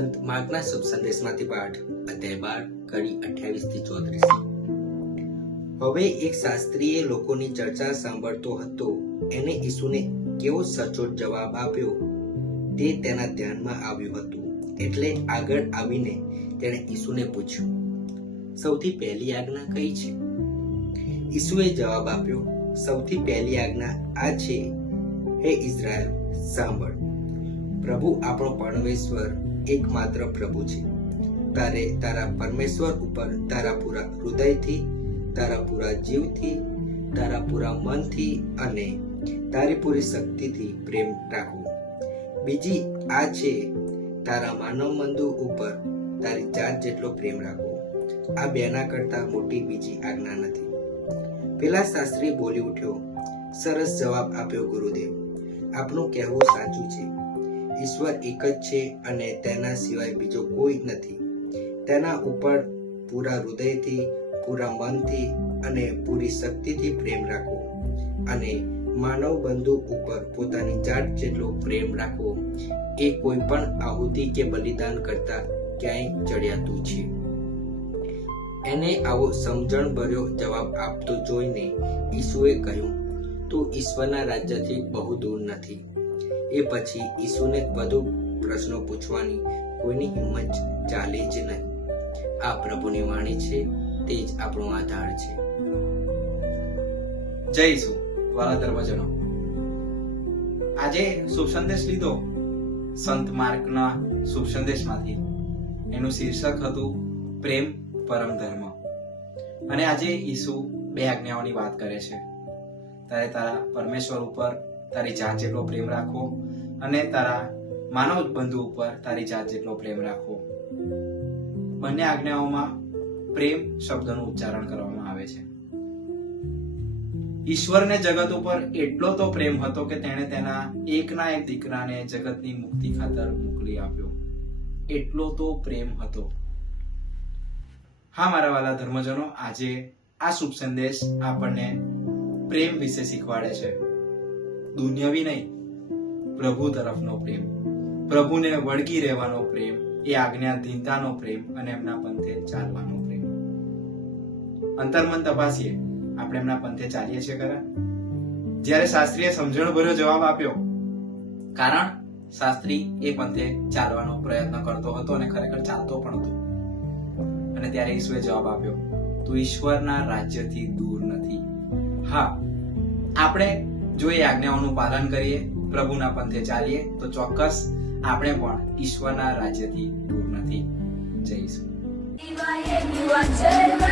માર્કના શુભ સંદેશમાંથી પાઠ, અધ્યાય બાર, કડી અઠ્યાવીસથી ચોત્રીસ. હવે એક શાસ્ત્રીએ લોકોની ચર્ચા સાંભળતો હતો. એને ઈસુને કેવો સચોટ જવાબ આપ્યો? તે તેના ધ્યાનમાં આવ્યું હતું. એટલે આગળ આવીને તેણે ઈસુને પૂછ્યું, સૌથી પહેલી આજ્ઞા કઈ છે? ઈસુએ જવાબ આપ્યો, સૌથી પહેલી આજ્ઞા આ છે. હે ઇઝરાયલ સાંભળ. પ્રભુ આપણો પરમેશ્વર એકમાત્ર પ્રભુ છે. તારે તારા પરમેશ્વર ઉપર તારા પૂરા હૃદયથી, તારા પૂરા જીવથી, તારા પૂરા મનથી અને તારી પૂરી શક્તિથી પ્રેમ રાખવો. બીજી આ છે, તારા માનવ મંદુ ઉપર તારી જાત જેટલો પ્રેમ રાખવો. આ બેના કરતા મોટી બીજી આજ્ઞા નથી. પેલા શાસ્ત્રી બોલી ઉઠ્યો, સરસ જવાબ આપ્યો ગુરુદેવ. આપનું કહેવું સાચું છે. ઈશ્વર એક જ છે અને તેના સિવાય બીજો કોઈ નથી. તેના ઉપર પૂરા હૃદયથી, પૂરા મનથી અને પૂરી શક્તિથી પ્રેમ રાખો અને માનવ બંધુ ઉપર પોતાની જાત જેટલો પ્રેમ રાખવો એ કોઈ પણ આહુતિ કે બલિદાન કરતા ક્યાંય ચડિયાતું છે. એને આવો સમજણભર્યો જવાબ આપતો જોઈને ઈસુએ કહ્યું, તું ઈશ્વરના રાજ્યથી બહુ દૂર નથી. એ પછી ઈસુને વધુ પ્રશ્નો પૂછવાની કોઈની હિંમત ચાલે જ નહીં. આ પ્રભુની વાણી છે, તે જ આપણો આધાર છે. જય ઈસુ, વાલા ધર્મજનો. આજે શુભ સંદેશ લીધો. સંત માર્કના શુભ સંદેશમાંથી. એનું શીર્ષક હતું પ્રેમ પરમ ધર્મ. અને આજે ઈસુ બે આજ્ઞાઓની વાત કરે છે. તારે તારા પરમેશ્વર ઉપર તારી જાત જેટલો પ્રેમ રાખો અને તારા માનવ બંધુ ઉપર તારી જાત જેટલો પ્રેમ રાખો. બંને આજ્ઞાઓમાં પ્રેમ શબ્દનું ઉચ્ચારણ કરવામાં આવે છે. ઈશ્વરને જગત ઉપર એટલો તો પ્રેમ હતો કે તેણે તેના એકના એક દીકરાને જગતની મુક્તિ ખાતર મોકલી આપ્યો. એટલો તો પ્રેમ હતો. હા, મારા વાલા ધર્મજનો, આજે આ શુભ સંદેશ આપણને પ્રેમ વિશે શીખવાડે છે. દુનિયાવી નહીં. પ્રભુ તરફનો પ્રેમ. પ્રભુને વળગી રહેવાનો પ્રેમ, એ આજ્ઞાધીનતાનો પ્રેમ અને એમના પંથે ચાલવાનો પ્રેમ. અંતર્મન તપાસીએ, આપણે એમના પંથે ચાલીએ છીએ ખરા? જ્યારે શાસ્ત્રીએ સમજણ ભર્યો જવાબ આપ્યો, કારણ શાસ્ત્રી એ પંથે ચાલવાનો પ્રયત્ન કરતો હતો અને ખરેખર ચાલતો પણ હતો. અને ત્યારે ઈશ્વરે જવાબ આપ્યો, તું ઈશ્વરના રાજ્યથી દૂર નથી. હા, આપણે જો એ આજ્ઞાઓનું પાલન કરીએ પ્રભુના પંથે ચાલીએ તો ચોક્કસ આપણે પણ ઈશ્વરના રાજ્યથી દૂર નથી anyone,